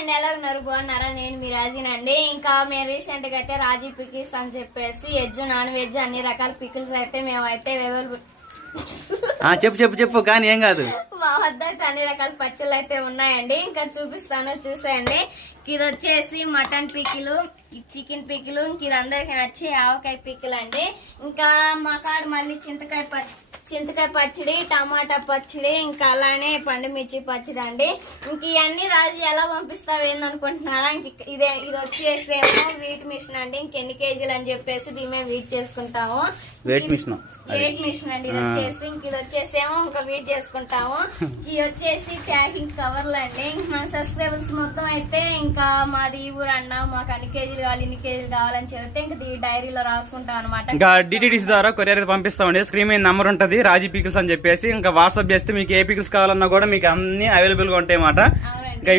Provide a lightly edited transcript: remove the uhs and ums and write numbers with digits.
అండి, ఎలా ఉన్నారు? బాగున్నారా? నేను మీ రాజీనండి. ఇంకా మేము రీసెంట్ గా అయితే రాజీ పికిల్స్ అని చెప్పేసి వెజ్ నాన్ వెజ్ అన్ని రకాల పికిల్స్ అయితే మేమైతే అవైలబుల్ చెప్పు కానీ ఏం కాదు. మా వద్ద అయితే అన్ని రకాల పచ్చళ్ళు అయితే ఉన్నాయండి. ఇంకా చూపిస్తాను, చూసేయండి. ఇది వచ్చేసి మటన్ పికిలు, చికెన్ పికిలు, ఇంక ఇది అందరికి నచ్చి ఆవకాయ పికిల్ అండి. ఇంకా మా కాడ మళ్ళీ చింతకాయ పచ్చడి, టమాటా పచ్చడి, ఇంకా అలానే పండుమిర్చి పచ్చడి అండి. ఇంక ఇవన్నీ రాజు ఎలా పంపిస్తావు ఏందనుకుంటున్నారా? ఇంక ఇది వచ్చేసేమో వీట్ మిషన్ అండి. ఇంకెన్ని కేజీలు అని చెప్పేసి దీని మేము వీట్ చేసుకుంటాము. వెయిట్ మిషన్ అండి. ఇది వచ్చేసి ఇంక ఇది వచ్చేసేమో ఇంకా వీట్ చేసుకుంటాము. ఇది వచ్చేసి ప్యాకింగ్ కవర్లు అండి. మన సబ్స్క్రైబర్స్ మొత్తం అయితే ఇంకా మాది ఈ ఊరు అన్న, మాకు అన్ని కేజీలు కావాలి, ఇన్ని కేజీలు కావాలని చెబితే ఇంకా డైరీలో రాసుకుంటాం అనమాట. ఇంకా డిటిడిసి ద్వారా కొరియర్ అయితే పంపిస్తామండి. స్క్రీన్ మీద నంబర్ ఉంటది రాజీ పికిల్స్ అని చెప్పేసి. ఇంకా వాట్సాప్ చేస్తే మీకు ఏ పికిల్స్ కావాలన్నా కూడా మీకు అన్ని అవైలబుల్ గా ఉంటాయి అన్నమాట. ఇంకా